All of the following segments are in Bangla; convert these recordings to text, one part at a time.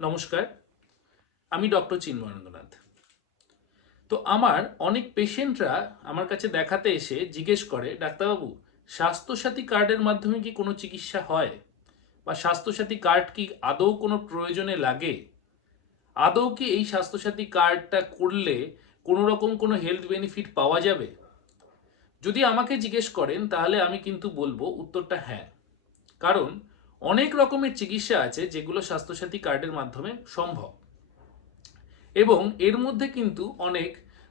নমস্কার, আমি ডক্টর চিন্ময়ানন্দনাথ। তো আমার অনেক পেশেন্টরা আমার কাছে দেখাতে এসে জিজ্ঞেস করে, ডাক্তারবাবু, স্বাস্থ্যসাথী কার্ডের মাধ্যমে কি কোনো চিকিৎসা হয়, বা স্বাস্থ্যসাথী কার্ড কি আদৌ কোনো প্রয়োজনে লাগে? আদৌ কি এই স্বাস্থ্যসাথী কার্ডটা করলে কোনো রকম কোনো হেলথ বেনিফিট পাওয়া যাবে? যদি আমাকে জিজ্ঞেস করেন তাহলে আমি কিন্তু বলবো উত্তরটা হ্যাঁ। কারণ অনেক রকমের চিকিৎসা আছে যেগুলো স্বাস্থ্যসাথী কার্ডের মাধ্যমে সম্ভব, এবং এর মধ্যে কিন্তু অনেক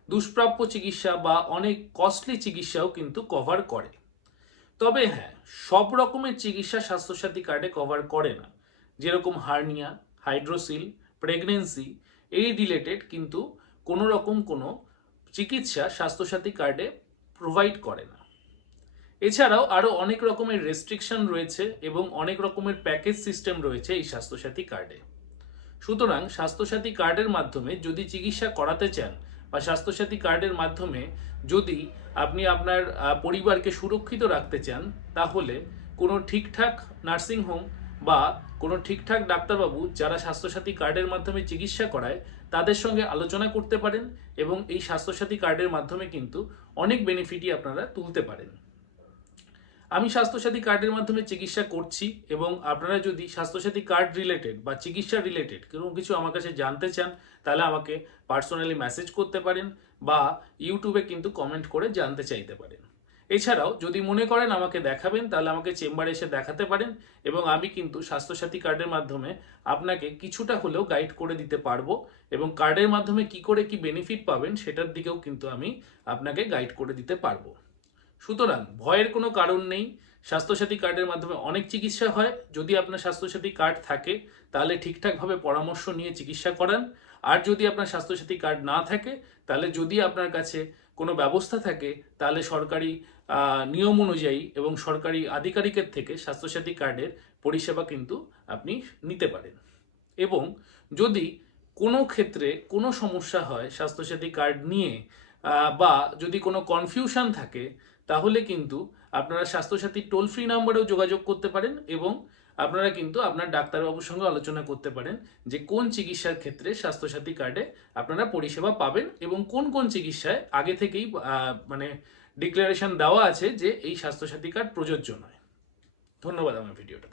দুষ্প্রাপ্য চিকিৎসা বা অনেক কস্টলি চিকিৎসাও কিন্তু কভার করে। তবে হ্যাঁ, সব রকমের চিকিৎসা স্বাস্থ্যসাথী কার্ডে কভার করে না। যেরকম হার্নিয়া, হাইড্রোসিল, প্রেগনেন্সি, এই রিলেটেড কিন্তু কোনো রকম কোনো চিকিৎসা স্বাস্থ্যসাথী কার্ডে প্রোভাইড করে না। এছাড়াও আরও অনেক রকমের রেস্ট্রিকশন রয়েছে এবং অনেক রকমের প্যাকেজ সিস্টেম রয়েছে এই স্বাস্থ্যসাথী কার্ডে। সুতরাং স্বাস্থ্যসাথী কার্ডের মাধ্যমে যদি চিকিৎসা করাতে চান, বা স্বাস্থ্যসাথী কার্ডের মাধ্যমে যদি আপনি আপনার পরিবারকে সুরক্ষিত রাখতে চান, তাহলে কোনো ঠিকঠাক নার্সিং হোম বা কোনো ঠিকঠাক ডাক্তারবাবু যারা স্বাস্থ্যসাথী কার্ডের মাধ্যমে চিকিৎসা করায় তাদের সঙ্গে আলোচনা করতে পারেন, এবং এই স্বাস্থ্যসাথী কার্ডের মাধ্যমে কিন্তু অনেক বেনিফিটই আপনারা তুলতে পারেন। আমি স্বাস্থ্যসাথী কার্ডের মাধ্যমে চিকিৎসা করছি, এবং আপনারা যদি স্বাস্থ্যসাথী কার্ড রিলেটেড বা চিকিৎসা রিলেটেড কোনো কিছু আমার কাছে জানতে চান, তাহলে আমাকে পার্সোনালি মেসেজ করতে পারেন বা ইউটিউবে কিন্তু কমেন্ট করে জানতে চাইতে পারেন। এছাড়াও যদি মনে করেন আমাকে দেখাবেন, তাহলে আমাকে চেম্বারে এসে দেখাতে পারেন, এবং আমি কিন্তু স্বাস্থ্যসাথী কার্ডের মাধ্যমে আপনাকে কিছুটা হলেও গাইড করে দিতে পারবো, এবং কার্ডের মাধ্যমে কি করে কি বেনিফিট পাবেন সেটার দিকেও কিন্তু আমি আপনাকে গাইড করে দিতে পারবো। সুতরাং ভয়ের কোনো কারণ নেই। স্বাস্থ্যসাথী কার্ডের মাধ্যমে অনেক চিকিৎসা হয়। যদি আপনার স্বাস্থ্যসাথী কার্ড থাকে তাহলে ঠিকঠাকভাবে পরামর্শ নিয়ে চিকিৎসা করান। আর যদি আপনার স্বাস্থ্যসাথী কার্ড না থাকে, তাহলে যদি আপনার কাছে কোনো ব্যবস্থা থাকে, তাহলে সরকারি নিয়ম অনুযায়ী এবং সরকারি আধিকারিকের থেকে স্বাস্থ্যসাথী কার্ডের পরিষেবা কিন্তু আপনি নিতে পারেন। এবং যদি কোনো ক্ষেত্রে কোনো সমস্যা হয় স্বাস্থ্যসাথী কার্ড নিয়ে, বা যদি কোনো কনফিউশন থাকে, তাহলে কিন্তু আপনারা স্বাস্থ্যসাথী টোল ফ্রি নাম্বারেও যোগাযোগ করতে পারেন, এবং আপনারা কিন্তু আপনার ডাক্তারবাবুর সঙ্গে আলোচনা করতে পারেন যে কোন চিকিৎসার ক্ষেত্রে স্বাস্থ্যসাথী কার্ডে আপনারা পরিষেবা পাবেন, এবং কোন কোন চিকিৎসায় আগে থেকেই মানে ডিক্লারেশন দেওয়া আছে যে এই স্বাস্থ্যসাথী কার্ড প্রযোজ্য নয়। ধন্যবাদ আমার ভিডিওটা।